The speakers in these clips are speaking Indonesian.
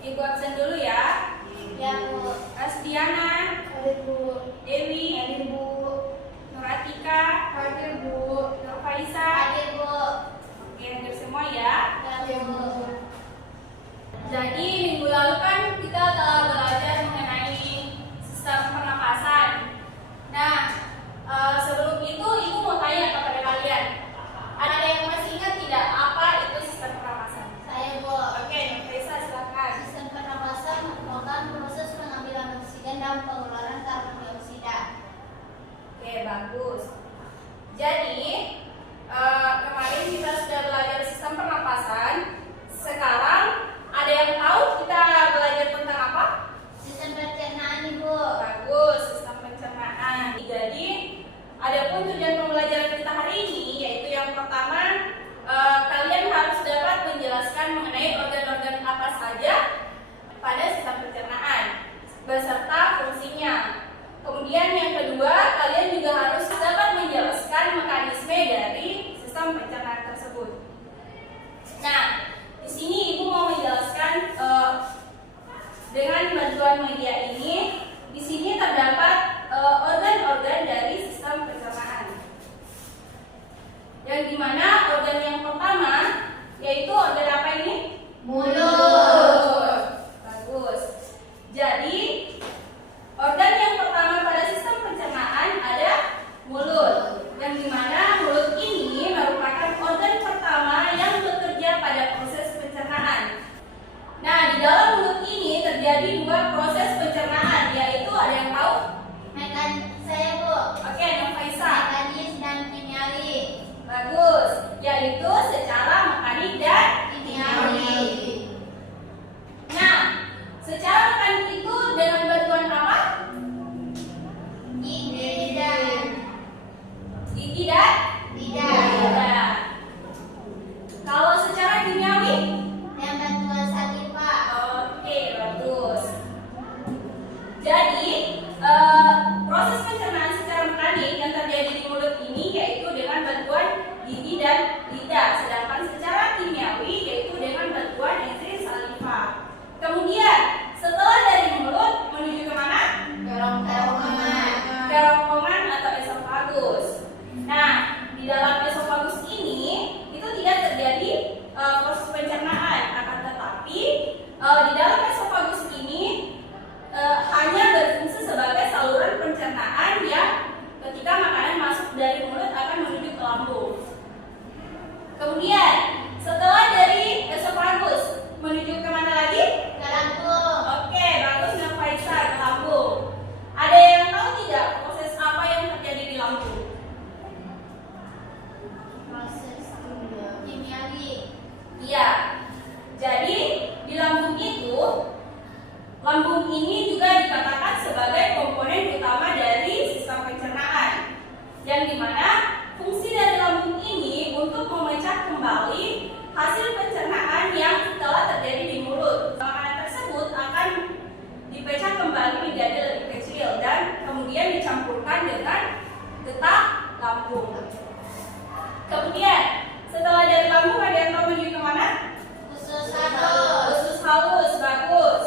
Ibu absen dulu ya. Ya, Bu. Asdiana, Hadir, Bu. Dewi, Hadir, Bu. Nuratika, Hadir, Bu. Nurfaisa. Hadir, Bu. Oke, hadir semua ya. Ya, Bu. Jadi minggu lalu kan kita telah belajar mengenai sistem pernapasan. Nah, sebelum itu Ibu mau tanya kepada kalian, ada yang masih ingat tidak apa itu sistem pernapasan? Saya, Bu. Oke, Nurfaisa silakan. Sistem pernapasan merupakan proses pengambilan oksigen dan pengeluaran karbon dioksida. Oke, bagus. Jadi kemarin kita sudah belajar sistem pernapasan. Sekarang ada yang tahu kita belajar tentang apa? Sistem pencernaan, Ibu. Bagus, sistem pencernaan. Jadi, adapun tujuan pembelajaran kita hari ini yaitu yang pertama, kalian harus dapat menjelaskan mengenai organ-organ apa saja pada sistem pencernaan beserta fungsinya. Kemudian yang kedua, kalian juga harus dapat menjelaskan mekanisme dari sistem pencernaan tersebut. Nah, di sini Ibu mau menjelaskan dengan bantuan media ini. Di sini terdapat organ-organ dari sistem pencernaan. Yang dimana organ yang pertama yaitu organ apa ini? Mulut. Bagus. Jadi organ yang pertama pada sistem pencernaan ada mulut. Yang dimana mulut ini merupakan organ pertama yang bekerja pada proses pencernaan. Nah, di dalam mulut ini terjadi dua proses pencernaan, yaitu ada yang tahu? Saya, Bu. Oke, Nurfaisa. Mekanis dan kimiawi. Bagus, yaitu secara mekanik dan kimiawi. Nah, secara mekanik itu dengan bantuan apa? Gigi dan Gigi dan lidah. Kalau secara kimiawi? Dan bantuan saliva. Oke, bagus. Jadi, proses pencernaan secara mekanik yang terjadi di mulut ini yaitu dengan bantuan gigi dan lidah. Sedangkan secara kimiawi yaitu dengan bantuan enzim saliva. Kemudian, setelah dari mulut menuju ke mana? Kerongkongan. Kerongkongan atau esofagus. Nah, di dalam esofagus ini itu tidak terjadi proses pencernaan, akan tetapi di dalam esofagus ini hanya berfungsi sebagai saluran pencernaan yang ketika makanan masuk dari mulut akan menuju ke lambung. Kemudian setelah dari esofagus menuju ke mana lagi? Ke lambung. Oke, bagus Nurfaisa, ke lambung. Ada yang tahu tidak proses apa yang terjadi di lambung? Proses kimiawi. Iya. Jadi di lambung itu, lambung ini juga dikatakan sebagai komponen utama dari sistem pencernaan. Yang dimana fungsi dari lambung ini untuk memecah kembali hasil pencernaan yang telah terjadi di mulut. Makanan tersebut akan dipecah kembali menjadi lebih kecil dan kemudian dicampurkan dengan getah lambung. Kemudian setelah dari lambung ada yang tahu menuju ke mana? Usus halus. Usus halus, bagus.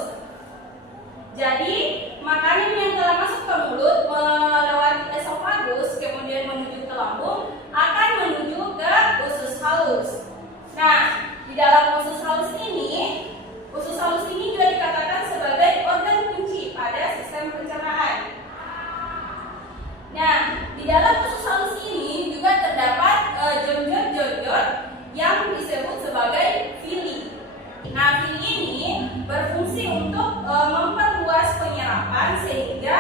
Jadi makanan yang telah masuk ke mulut melewati esofagus kemudian menuju ke lambung akan menuju ke usus halus. Nah, di dalam usus halus ini juga dikatakan sebagai organ kunci pada sistem pencernaan. Nah, di dalam usus halus ini juga terdapat jonjor-jonjor yang disebut sebagai villi. Nah, villi ini berfungsi untuk memperluas penyerapan sehingga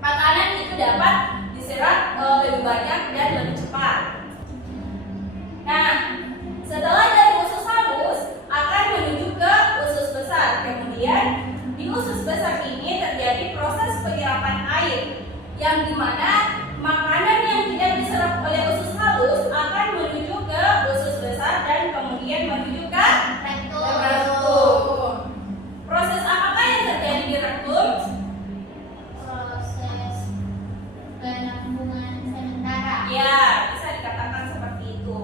makanan itu dapat diserap lebih banyak dan lebih cepat. Nah, setelah dari usus halus akan menuju ke usus besar. Kemudian di usus besar ini terjadi proses penyerapan air, yang dimana makanan yang tidak diserap oleh usus halus akan menuju ke usus besar dan kemudian menuju ke rektum. Proses apakah yang terjadi di rektum? Proses penampungan sementara. Ya, bisa dikatakan seperti itu.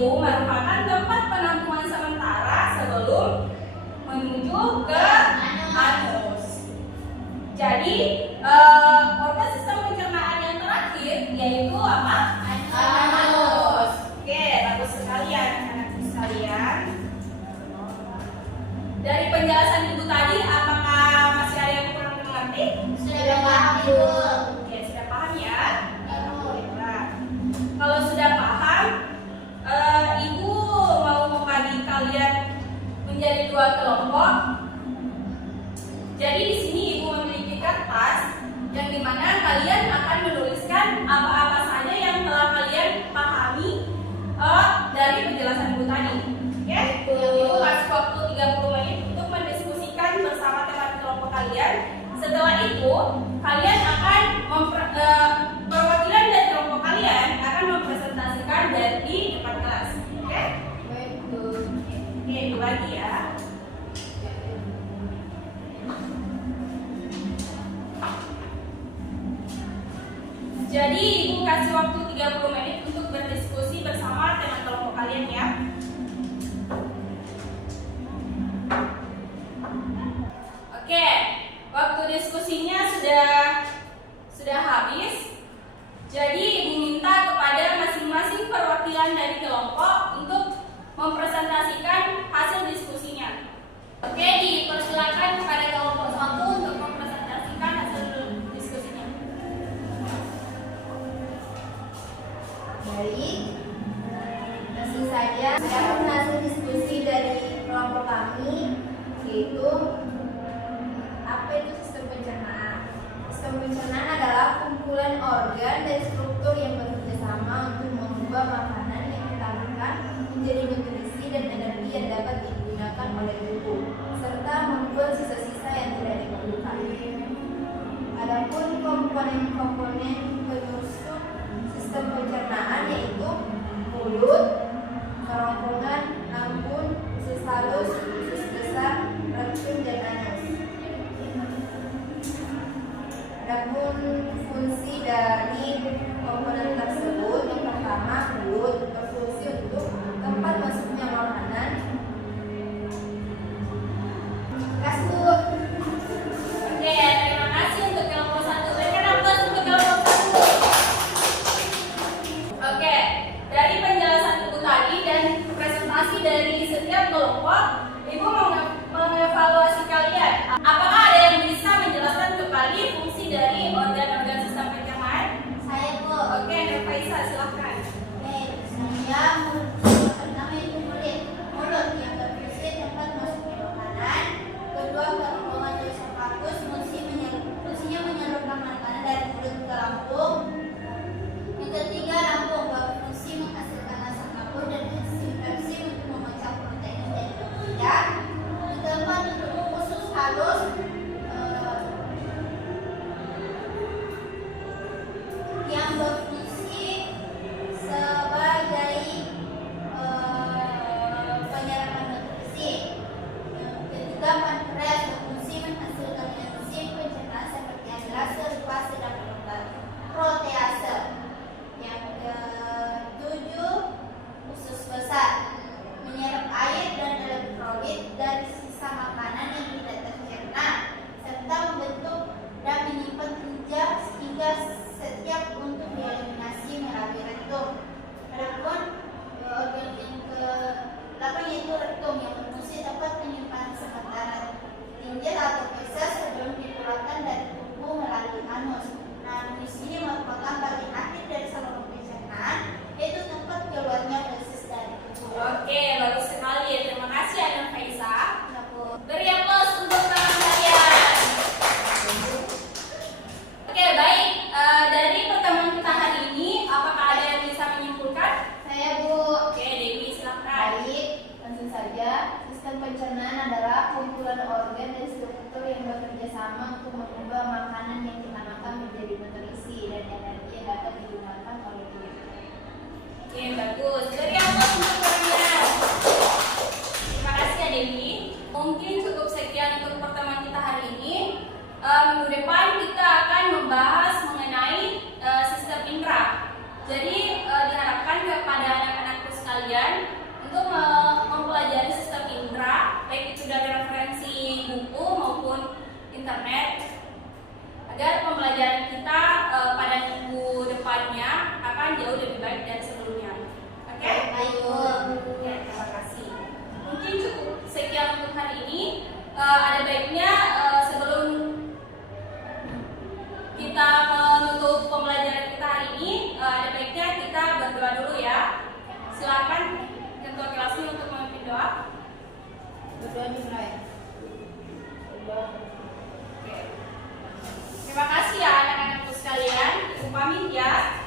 Itu merupakan tempat penampungan sementara sebelum yaitu apa? Anus. Oke, bagus sekali ya anak-anakku sekalian. Dari penjelasan Ibu tadi, apakah masih ada yang kurang mengerti? Sudah paham, Ibu. Oke, sudah paham ya? Ya, Bu. Baiklah. Kalau sudah paham, Ibu mau membagi kalian menjadi 2 kelompok. Jadi di sini Ibu memiliki kertas yang dimana kalian akan menuliskan apa-apa saja yang telah kalian pahami dari penjelasan Ibu tadi. Oke? Ibu kasih waktu 30 menit untuk mendiskusikan bersama teman kelompok kalian. Setelah itu, kalian akan perwakilan dari kelompok kalian akan mempresentasikan di depan kelas. Oke? Oke, Ibu lagi ya. Jadi Ibu kasih waktu 30 menit untuk berdiskusi bersama teman kelompok kalian ya. Oke, waktu diskusinya sudah habis. Jadi Ibu minta kepada masing-masing perwakilan dari kelompok untuk mempresentasikan hasil diskusinya. Oke, dipersilakan kepada kelompok 1 untuk mempresentasikan hasil diskusinya. Baik, langsung saja saya hasil diskusi dari kelompok kami, yaitu apa itu sistem pencernaan. Sistem pencernaan adalah kumpulan organ dan struktur yang bekerja sama untuk mengubah makanan yang kita makan menjadi nutrisi dan energi yang dapat digunakan oleh tubuh, serta membuang sisa-sisa yang tidak diperlukan. Adapun komponen-komponen penyusun sistem pencernaan yaitu mulut, kerongkongan, lambung, usus halus, usus besar, rektum, dan anus. Adapun fungsi dari komponen tersebut, yang pertama mulut berfungsi untuk tempat masuknya makanan. Kasih. Oke, terima kasih untuk kelompok 1. Berikan aplaus untuk kelompok 1. Oke, dari penjelasan Ibu tadi dan presentasi dari setiap kelompok, Ibu mau mengevaluasi kalian. Apakah ada yang bisa menjelaskan kembali fungsi dari organ-organ sistem pencernaan? Saya, Bu. Oke, Nurfaisa, silahkan. Saya pertama itu mulut yang berfungsi tempat masuknya makanan. Kedua, kerongkongan atau esophagus fungsinya menyalurkan makanan dari mulut ke lambung. Yang ketiga, lambung berfungsi menghasilkan asam lambung dan enzim untuk memecah protein menjadi oksigen. Yang keempat, untuk usus halus yang berfungsi sebagai penyerapan nutrisi. Yang ketiga, pankreas berfungsi menghasilkan enzim pencernaan seperti amilase, lipase, dan protease. Yang ketujuh, usus besar menyerap air dan elektrolit dari sisa makanan yang tidak tercerna serta membentuk dan menyimpan tinja hingga setiap untuk dieliminasi melalui rektum. Adapun organ yang ke-8 yaitu rektum yang berfungsi tempat penyimpanan sementara tinja atau feses sebelum dikeluarkan dari tubuh melalui anus. Nah, di sini merupakan bagian akhir dari saluran pencernaan, yaitu tempat keluarnya feses dari tubuh. Oke, bagus sekali ya. Terima kasih Nurfaisa. Ya, Bu. Beri aplaus untuk teman kalian. Oke, baik. Dari pertemuan kita hari ini, apakah ada yang bisa menyimpulkan? Saya, Bu. Oke, Dewi, silakan. Baik, langsung saja. Sistem pencernaan adalah kumpulan organ dan struktur yang bekerja sama untuk mengubah makanan yang kita makan menjadi nutrisi dan energi yang dapat digunakan oleh tubuh. Oke, bagus. Beri aplaus untuk kalian. Terima kasih ya Dewi. Mungkin cukup sekian untuk pertemuan kita hari ini. Minggu depan kita akan membahas mengenai sistem indera. Jadi diharapkan kepada anak-anakku sekalian untuk mempelajari sistem indera, baik itu dari referensi buku maupun internet, agar pembelajaran kita pada minggu depannya lebih baik dari sebelumnya. Oke? Ayo. Ya, terima kasih. Mungkin cukup sekian untuk hari ini. Ada baiknya sebelum kita menutup pembelajaran kita hari ini, ada baiknya kita berdoa dulu ya. Silakan ketua kelasnya untuk memimpin doa. Berdoa dimulai. Oke. Terima kasih ya anak-anakku sekalian. Ibu pamit ya.